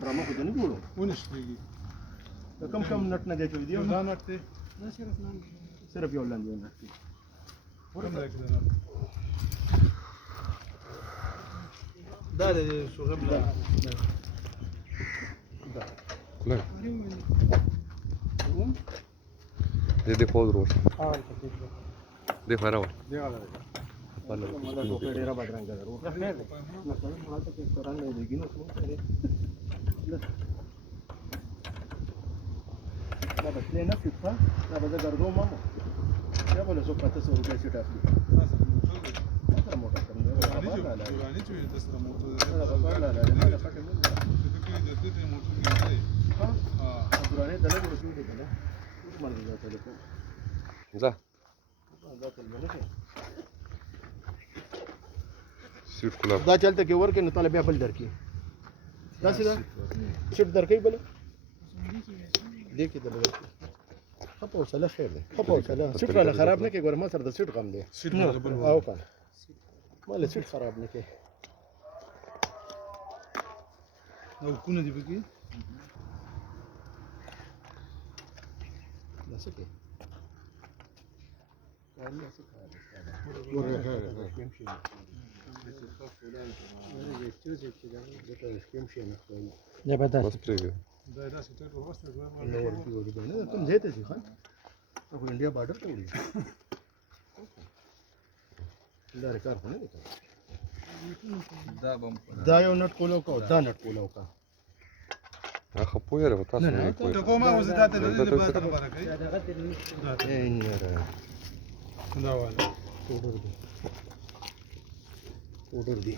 ड्रामा خو دې نه جوړو ونشتېږي د کم نټ نه دی چې دی دا نټ دی صرف یو لاندې نټ دی کوم ځای کې دا نټ دا د شوغم لا نه دې پاوز روش دې خراب دی غلا دی مله ټوکې ډېره بدرنګه ده روح خیر دی نه سره ماته کې سران نه دیږي نو څه کوي دا به پلې نه فټه دا به ګرځو مامو یا بل څه پته څه روپیا سیټ اخلي سره موټر کوم نه ورانی چې تاسو د موټر دا خبر لا نه نه پټه نه چې ته د دې موټر کې دی ها ورانی دلته ورسول دي کنه څه مرګ دا ټلیفون ځه دا تل نه سیټ کلا دا چلته کې ورکه نو طالب بل درکې دا څه دا سیټ درکې بل دې کې د بل خپل وسله خیر دی خپل وسله سیټ ولا خراب نه کې ګور ما سره د سیټ غم دی سیټ ولا بل او کنه مال سیټ خراب نه کې او کونه دی بګي دا څه کې کارونه څه کوي بس پرېږده دا داسې ټیټ ورسته کوم ځای ته ځي خان خو انډیا بارډر ته وړي دا کار خو نه دی دا یو نټ کولو کا دا نټ کولو کا هغه پوهېږه خو تاسو نه ته کومه اوس دا ته د لپاره خبره کوي دا والا اوډر دی